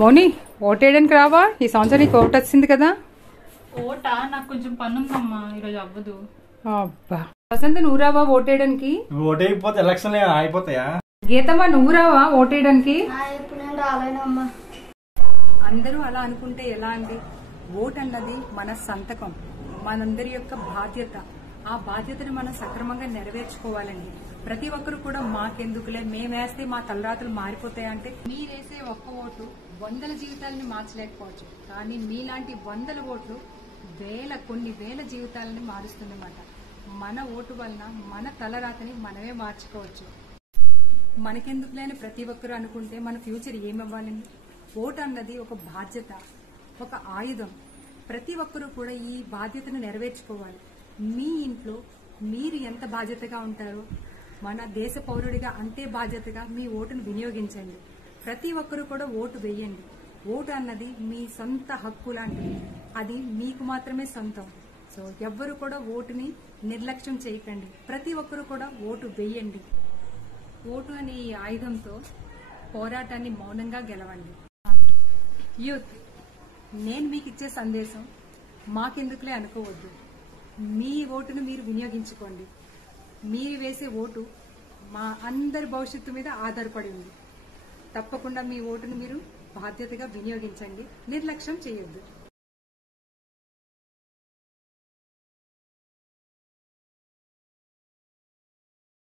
మోని ఓటేయడానికి రావా? ఈ సంవత్సరం నీకు ఓటు వచ్చింది కదా. ఓటా? నాకు కొంచెం పని ఉందమ్మా, ఈరోజు అవ్వదు. అబ్బా వసంత, నువ్వు రావా ఓటేయడానికి? ఓటేయకపోతే ఎలక్షన్ అయిపోతాయా? గీతమ్మ, నువ్వు రావా ఓటేయడానికి? రాలేనమ్మా. అందరూ అలా అనుకుంటే ఎలా అండి? ఓటు అన్నది మన సంతకం, మనందరి యొక్క బాధ్యత. ఆ బాధ్యతను మనం సక్రమంగా నెరవేర్చుకోవాలండి. ప్రతి ఒక్కరు కూడా మాకెందుకులే, మేమేస్తే మా తలరాతలు మారిపోతాయంటే, మీరేసే ఒక్క ఓటు వందల జీవితాలని మార్చలేకపోవచ్చు, కానీ మీలాంటి వందల ఓట్లు కొన్ని వేల జీవితాలని మారుస్తుందన్నమాట. మన ఓటు వలన మన తలరాతని మనమే మార్చుకోవచ్చు. మనకెందుకులేని ప్రతి ఒక్కరు అనుకుంటే మన ఫ్యూచర్ ఏమవ్వాలండి? ఓటు అన్నది ఒక బాధ్యత, ఒక ఆయుధం. ప్రతి ఒక్కరూ కూడా ఈ బాధ్యతను నెరవేర్చుకోవాలి. మీ ఇంట్లో మీరు ఎంత బాధ్యతగా ఉంటారో మన దేశ పౌరుడిగా అంతే బాధ్యతగా మీ ఓటును వినియోగించండి. ప్రతి ఒక్కరూ కూడా ఓటు వేయండి. ఓటు అన్నది మీ సొంత హక్కు లాంటిది, అది మీకు మాత్రమే సొంతం. సో ఎవ్వరు కూడా ఓటుని నిర్లక్ష్యం చేయకండి. ప్రతి ఒక్కరూ కూడా ఓటు వేయండి. ఓటు అనే ఈ ఆయుధంతో పోరాటాన్ని మౌనంగా గెలవండి. యూత్, నేను మీకు ఇచ్చే సందేశం, మాకెందుకులే అనుకోవద్దు. మీ ఓటును మీరు వినియోగించుకోండి. మీరు వేసే ఓటు మా అందరి భవిష్యత్తు మీద ఆధారపడి ఉంది. తప్పకుండా మీ ఓటును మీరు బాధ్యతగా వినియోగించండి, నిర్లక్ష్యం చేయొద్దు.